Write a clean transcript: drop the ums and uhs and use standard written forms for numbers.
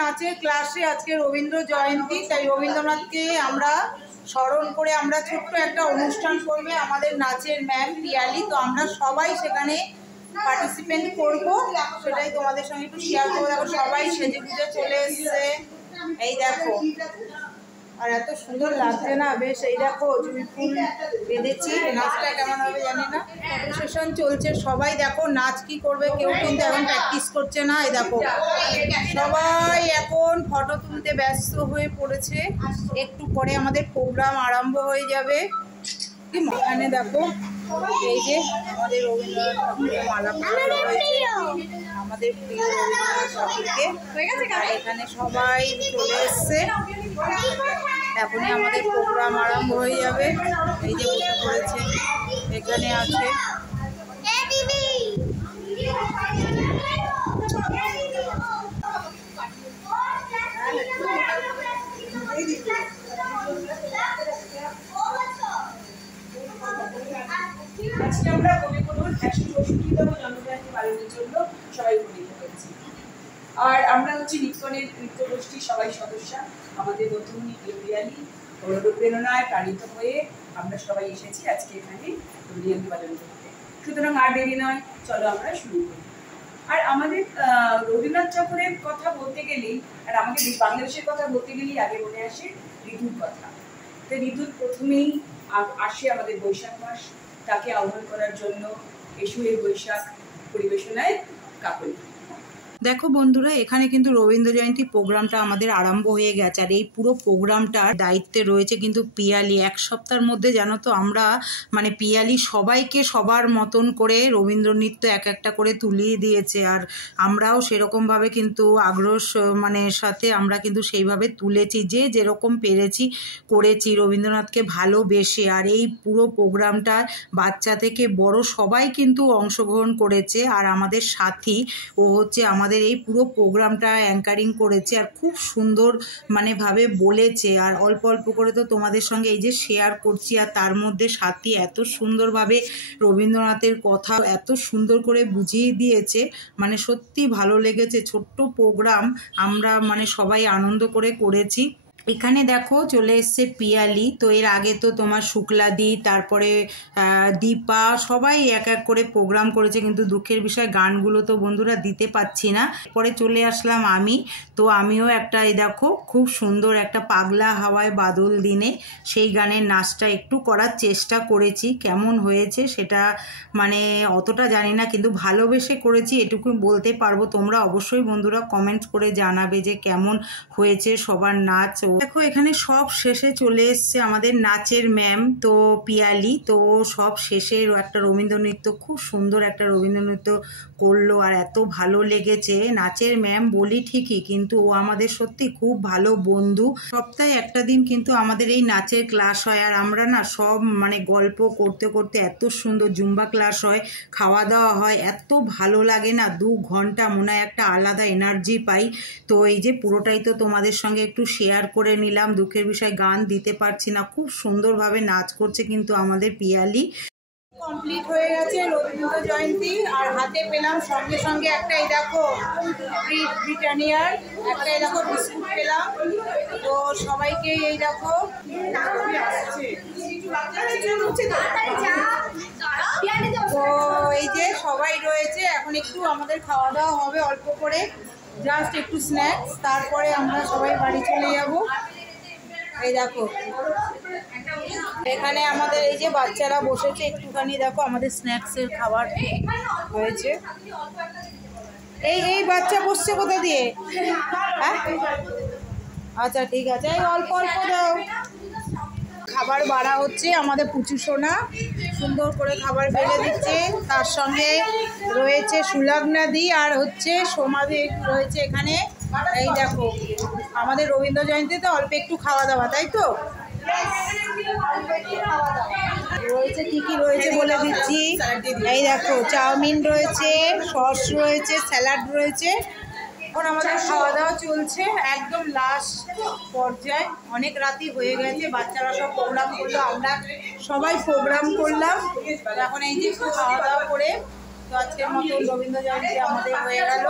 নাচের ক্লাসে আজকে রবীন্দ্র জয়ন্তী, তাই রবীন্দ্রনাথকে আমরা স্মরণ করে আমরা ছোট্ট একটা অনুষ্ঠান করবে আমাদের নাচের ম্যাম পিয়ালি। তো আমরা সবাই সেখানে পার্টিসিপেট করব, সেটাই তোমাদের সঙ্গে একটু শেয়ার করবো। দেখো সবাই সেজে গুজে চলে এসছে, এই দেখো, আর এত সুন্দর লাগছে না বেশ। এই দেখো জুঁই ফুল বেঁধেছি, নাচটা কেমন হবে জানি না। ফটো সেশন চলছে, সবাই দেখো নাচ কি করবে, কেউ কিন্তু এখন প্র্যাকটিস করছে না। এই দেখো সবাই এখন ফটো তুলতে ব্যস্ত হয়ে পড়েছে, একটু পরে আমাদের প্রোগ্রাম আরম্ভ হয়ে যাবে। এখানে দেখো এই যে আমাদের রবীন্দ্রনাথ ঠাকুরের মালা পরানো হয়েছে আমাদের প্রিয় রবীন্দ্রনাথ ঠাকুরকে। এখানে সবাই চলে এসছে, এখনই আমাদের প্রোগ্রাম আরম্ভ হয়ে যাবে। এই যে বসে পড়েছে, এখানে আছে আজকে আমরা কবিগুরুর 164তম জন্মজয়ন্তী পালনের জন্য সবাই উপনীত হয়েছি। আর আমরা হচ্ছে নিত্যনের নৃত্যগোষ্ঠীর সবাই সদস্যা, আমাদের বন্ধুমণি পিয়ালি অনুপ্রেরণায় প্রাণিত হয়ে আমরা সবাই এসেছি আজকে এখানে জন্মজয়ন্তী পালন করতে। সুতরাং আর দেরি নয়, চলো আমরা শুরু করি। আর আমাদের রবীন্দ্রনাথ ঠাকুরের কথা বলতে গেলেই আর আমাদের বাংলাদেশের কথা বলতে গেলেই আগে মনে আসে ঋতুর কথা। তো ঋতুর প্রথমেই আসে আমাদের বৈশাখ মাস, তাকে আহ্বান করার জন্য এসুয়ে বৈশাখ পরিবেশনায় কাকলি। দেখো বন্ধুরা, এখানে কিন্তু রবীন্দ্র জয়ন্তী প্রোগ্রামটা আমাদের আরম্ভ হয়ে গেছে, আর এই পুরো প্রোগ্রামটার দায়িত্বে রয়েছে কিন্তু পিয়ালি। এক সপ্তাহের মধ্যে জানো তো আমরা মানে পিয়ালি সবাইকে সবার মতন করে রবীন্দ্র নৃত্য এক একটা করে তুলিয়ে দিয়েছে, আর আমরাও সেরকমভাবে কিন্তু আগ্রহ মানে সাথে আমরা কিন্তু সেইভাবে তুলেছি, যে যেরকম পেরেছি করেছি রবীন্দ্রনাথকে ভালোবেসে। আর এই পুরো প্রোগ্রামটা বাচ্চা থেকে বড় সবাই কিন্তু অংশগ্রহণ করেছে, আর আমাদের সাথী ও হচ্ছে আমাদের এই পুরো প্রোগ্রামটা অ্যাঙ্কারিং করেছে, আর খুব সুন্দর মানে ভাবে বলেছে। আর অল্প অল্প করে তো তোমাদের সঙ্গে এই যে শেয়ার করছি, আর তার মধ্যে সাথী এত সুন্দরভাবে রবীন্দ্রনাথের কথা এত সুন্দর করে বুঝিয়ে দিয়েছে, মানে সত্যি ভালো লেগেছে। ছোট্ট প্রোগ্রাম আমরা মানে সবাই আনন্দ করে করেছি। এখানে দেখো চলে এসছে পিয়ালি, তো এর আগে তো তোমার শুক্লাদি, তারপরে দীপা, সবাই এক এক করে প্রোগ্রাম করেছে, কিন্তু দুঃখের বিষয় গানগুলো তো বন্ধুরা দিতে পাচ্ছি না। পরে চলে আসলাম আমি, তো আমিও একটা এই দেখো খুব সুন্দর একটা পাগলা হাওয়ায় বাদল দিনে সেই গানের নাচটা একটু করার চেষ্টা করেছি। কেমন হয়েছে সেটা মানে অতটা জানি না, কিন্তু ভালোবেসে করেছি এটুকু বলতে পারবো। তোমরা অবশ্যই বন্ধুরা কমেন্ট করে জানাবে যে কেমন হয়েছে সবার নাচ। দেখো এখানে সব শেষে চলে এসছে আমাদের নাচের ম্যাম তো পিয়ালি, তো সব শেষে একটা রবীন্দ্র নৃত্য, খুব সুন্দর একটা রবীন্দ্র নৃত্য করলো, আর এত ভালো লেগেছে। নাচের ম্যাম বলি ঠিকই, কিন্তু ও আমাদের সত্যি খুব ভালো বন্ধু। সপ্তাহে একটা দিন কিন্তু আমাদের এই নাচের ক্লাস হয়, আর আমরা না সব মানে গল্প করতে করতে এত সুন্দর জুম্বা ক্লাস হয়, খাওয়া দাওয়া হয়, এত ভালো লাগে না। 2 ঘন্টা মনে হয় একটা আলাদা এনার্জি পাই। তো এই যে পুরোটাই তো তোমাদের সঙ্গে একটু শেয়ার করে নিলাম। দুঃখের বিষয় গান দিতে পারছি না, খুব সুন্দরভাবে নাচ করছে কিন্তু আমাদের পিয়ালি। কমপ্লিট হয়ে গেছে রবীন্দ্র জয়ন্তী, আর হাতে পেলাম সঙ্গে সঙ্গে একটা এই দেখো ব্রিটানিয়ার একটা এই দেখো বিস্কুট পেলাম। তো সবাইকে এই দেখো তো এই যে সবাই রয়েছে, এখন একটু আমাদের খাওয়া দাওয়া হবে অল্প করে, জাস্ট একটু স্ন্যাক্স, তারপরে আমরা সবাই বাড়ি চলে যাব। এই দেখো এখানে আমাদের এই যে বাচ্চারা বসেছে একটুখানি, দেখো আমাদের স্ন্যাক্সের খাবার হয়েছে। এই বাচ্চা বসছে কোথা দিয়ে? হ্যাঁ আচ্ছা ঠিক আছে, এই অল্প অল্প দাও। খাবার বাড়া হচ্ছে, আমাদের পুচু সোনা সুন্দর করে খাবার বেড়ে দিচ্ছে, তার সঙ্গে রয়েছে সুলগ্নাদি আর হচ্ছে সোমাদি রয়েছে এখানে। এই দেখো আমাদের রবীন্দ্র জয়ন্তীতে অল্প একটু খাওয়া দাওয়া, তাই তো রয়েছে। কী কী রয়েছে বলে দিচ্ছি, এই দেখো চাউমিন রয়েছে, সস রয়েছে, স্যালাড রয়েছে। এখন আমাদের খাওয়া দাওয়া চলছে, একদম লাস্ট পর্যায়ে, অনেক রাতই হয়ে গেছে। বাচ্চারা সব প্রোগ্রাম করলো, আমরা সবাই প্রোগ্রাম করলাম। এখন এই যে খাওয়া দাওয়া করে তো আজকের মতো রবীন্দ্র জয়ন্তী আমাদের হয়ে গেল।